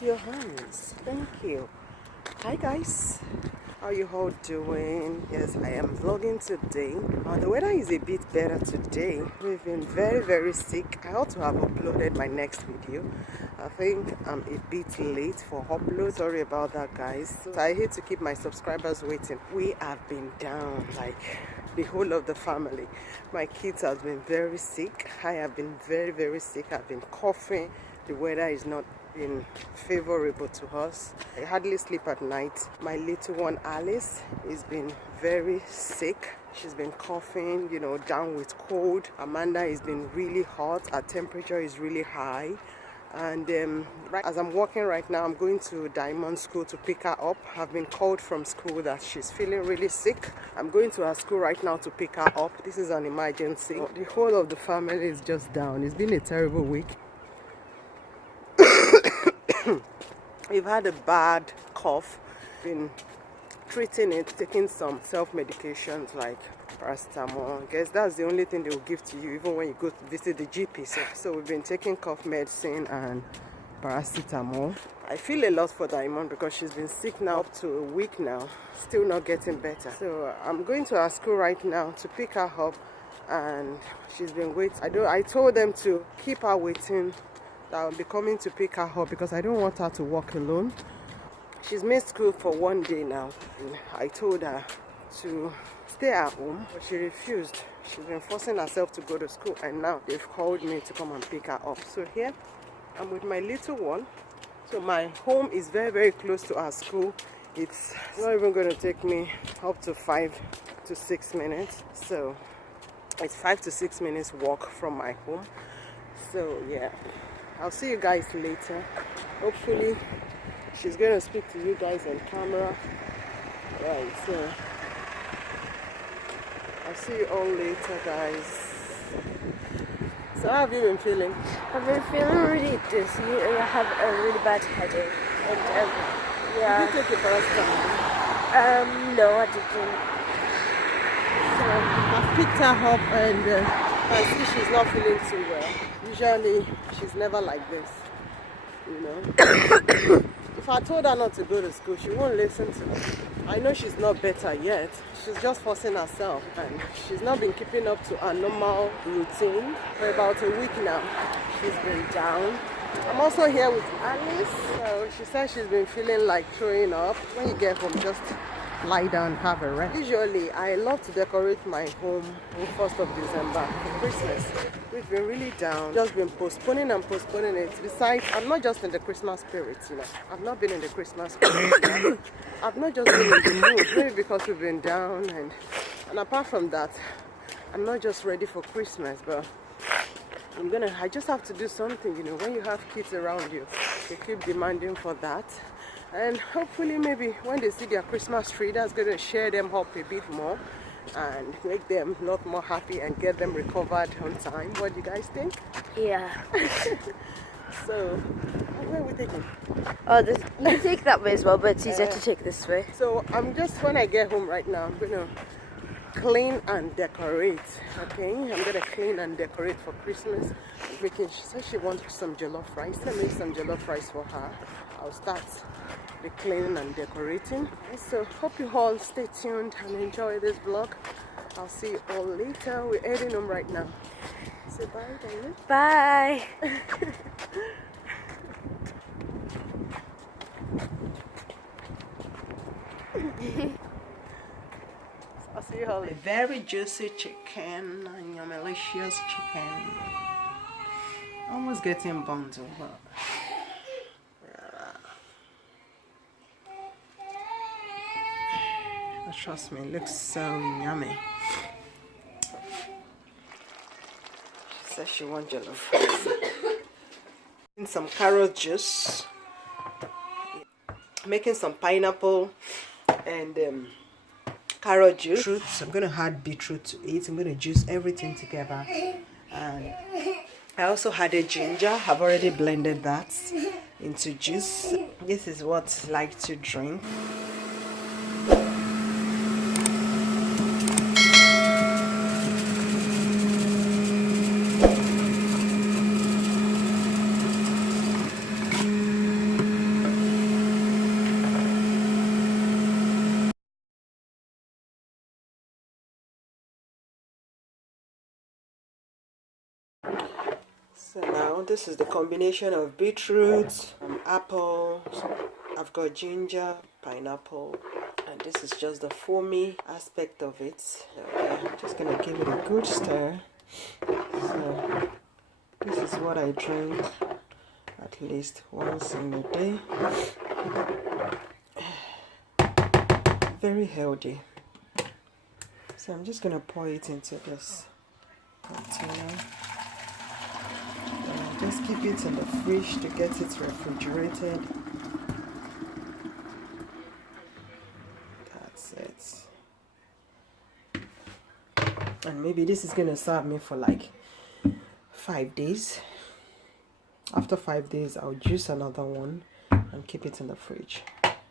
with your hands. Thank you. Hi guys, how you all doing? Yes, I am vlogging today. The weather is a bit better today. We've been very sick. I ought to have uploaded my next video. I think I'm a bit late for upload. Sorry about that, guys. So I hate to keep my subscribers waiting. We have been down, like the whole of the family. My kids have been very sick. I have been very sick. I've been coughing. The weather is not been favorable to us. I hardly sleep at night. My little one Alice has been very sick. She's been coughing, you know, down with cold. Amanda has been really hot. Her temperature is really high. And right as I'm walking right now, I'm going to Diamond School to pick her up. I've been called from school that she's feeling really sick. I'm going to her school right now to pick her up. This is an emergency. The whole of the family is just down. It's been a terrible week. We've had a bad cough, been treating it, taking some self-medications like paracetamol. I guess that's the only thing they will give to you even when you go to visit the GP. So we've been taking cough medicine and paracetamol. I feel a lot for Diamond because she's been sick now up to a week now, still not getting better. So I'm going to her school right now to pick her up, and she's been waiting. I told them to keep her waiting. I'll be coming to pick her up because I don't want her to walk alone. She's missed school for one day now. And I told her to stay at home, but she refused. She's been forcing herself to go to school, and now they've called me to come and pick her up. So here I'm with my little one. So my home is very close to our school. It's not even going to take me up to 5 to 6 minutes. So it's 5 to 6 minutes walk from my home. So yeah, I'll see you guys later. Hopefully she's going to speak to you guys on camera. Right, so I'll see you all later, guys. So how have you been feeling? I've been feeling really dizzy and I have a really bad headache. And yeah. Did you take your paracetamol? No, I didn't. So I've picked her up and I see she's not feeling too well. Usually she's never like this, you know. If I told her not to go to school, she won't listen to me. I know she's not better yet. She's just forcing herself, and she's not been keeping up to her normal routine for about a week now. She's been down. I'm also here with Alice. So she says she's been feeling like throwing up. When you get home, just lie down and have a rest. Usually I love to decorate my home on 1st of December for Christmas. We've been really down, just been postponing it. Besides, I'm not just in the Christmas spirit, you know. I've not been in the Christmas spirit. I've not just been in the mood, maybe because we've been down, and apart from that, I'm not just ready for Christmas, but I just have to do something, you know. When you have kids around you, they keep demanding for that. And hopefully maybe when they see their Christmas tree, that's going to cheer them up a bit more and make them a lot more happy and get them recovered on time. What do you guys think? Yeah. So, where are we taking? Oh, you take that way as well, but it's easier to take this way. So when I get home right now, I'm going to clean and decorate. Okay, I'm going to clean and decorate for Christmas. She said she wants some jollof rice. I made some jollof rice for her. I'll start the cleaning and decorating. So hope you all stay tuned and enjoy this vlog. I'll see you all later. We're heading home right now. Say bye, darling. Bye. I'll see you all later. Very juicy chicken and your malicious chicken. Almost getting bundled. Trust me, it looks so yummy. She says she wants jollof rice. Some carrot juice. Making some pineapple and carrot juice. I'm going to add beetroot to it. I'm going to juice everything together. And I also added ginger. I've already blended that into juice. This is what I like to drink. So now this is the combination of beetroot, apple, I've got ginger, pineapple, and this is just the foamy aspect of it. So I'm just gonna give it a good stir. So this is what I drink at least once in a day. Very healthy. So I'm just gonna pour it into this container. Just keep it in the fridge to get it refrigerated. That's it. And maybe this is gonna serve me for like 5 days. After 5 days, I'll juice another one and keep it in the fridge.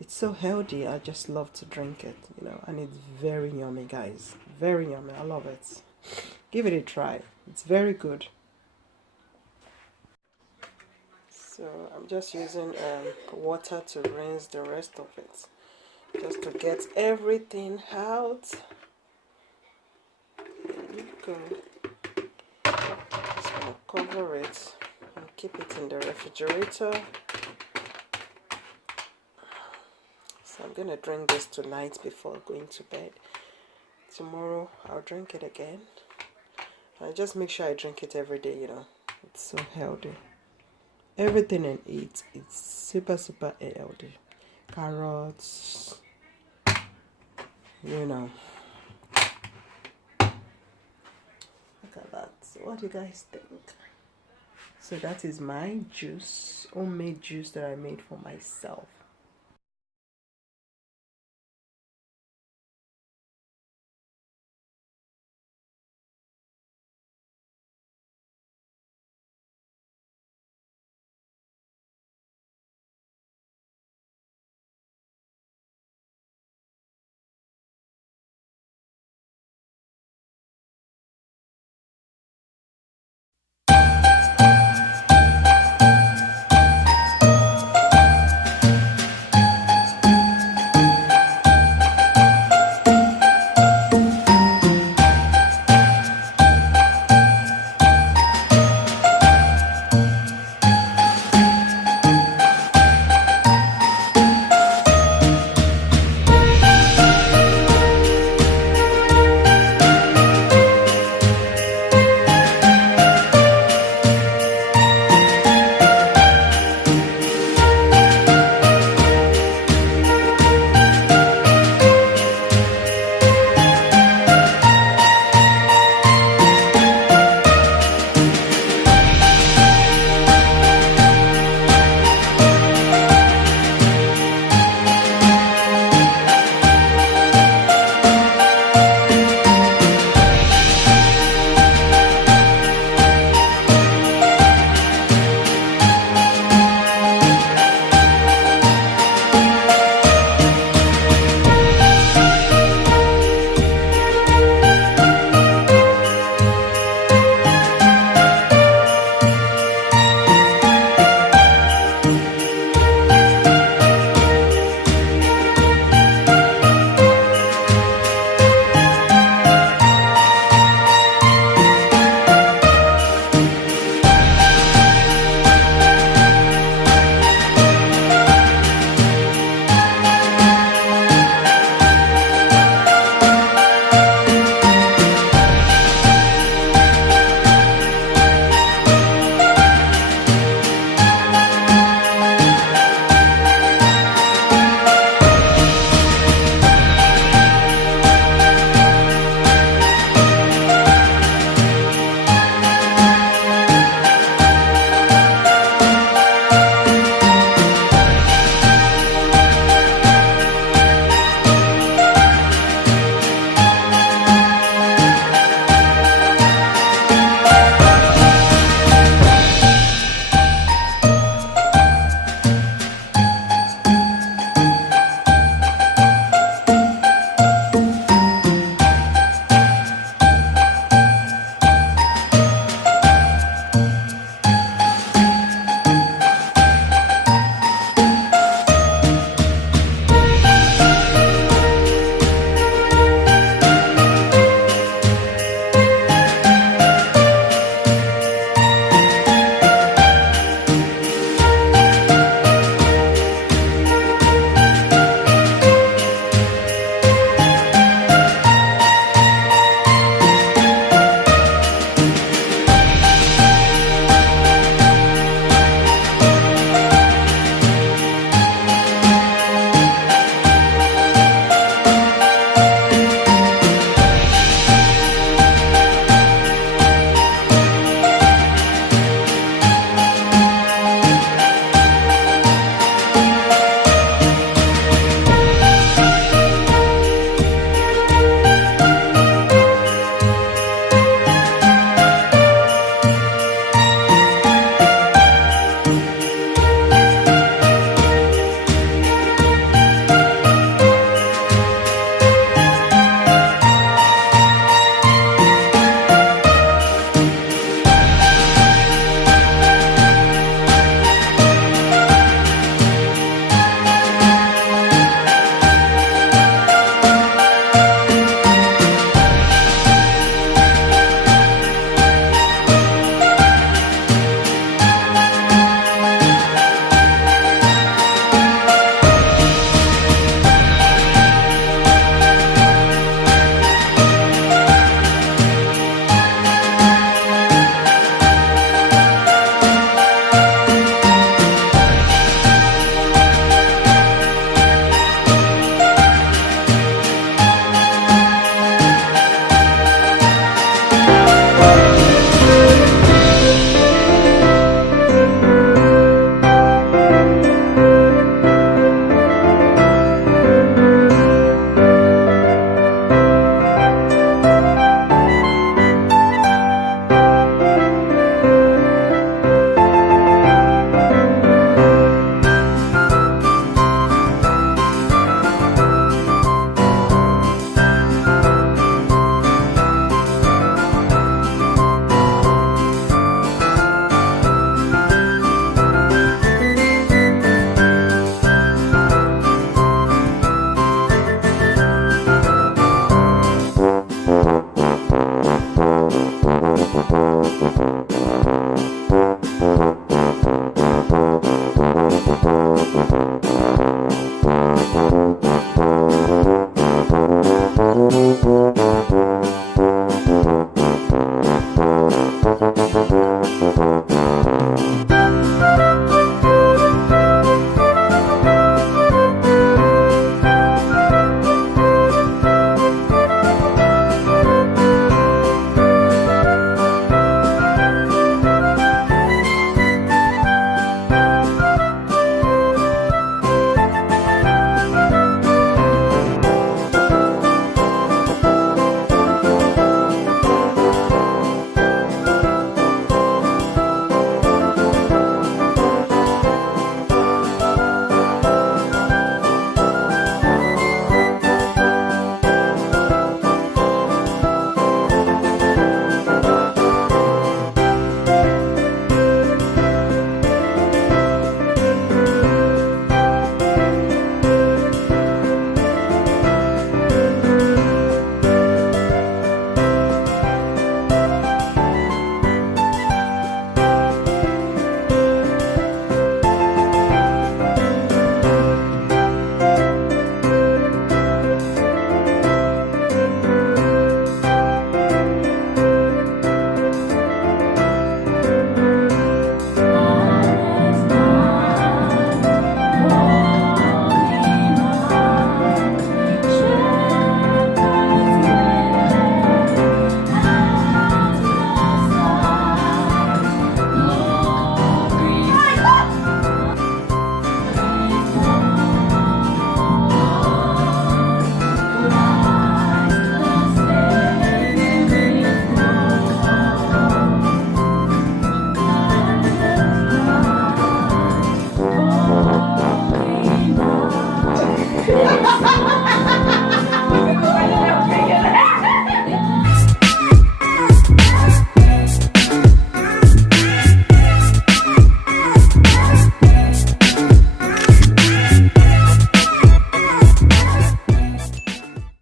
It's so healthy. I just love to drink it, you know, and it's very yummy, guys. Very yummy. I love it. Give it a try. It's very good. So I'm just using water to rinse the rest of it, just to get everything out. There you go. Just gonna cover it and keep it in the refrigerator. So I'm gonna drink this tonight before going to bed. Tomorrow I'll drink it again. I just make sure I drink it every day, you know. It's so healthy. Everything in it, it's super healthy. Carrots, you know. Look at that. So what do you guys think? So that is my juice, homemade juice that I made for myself.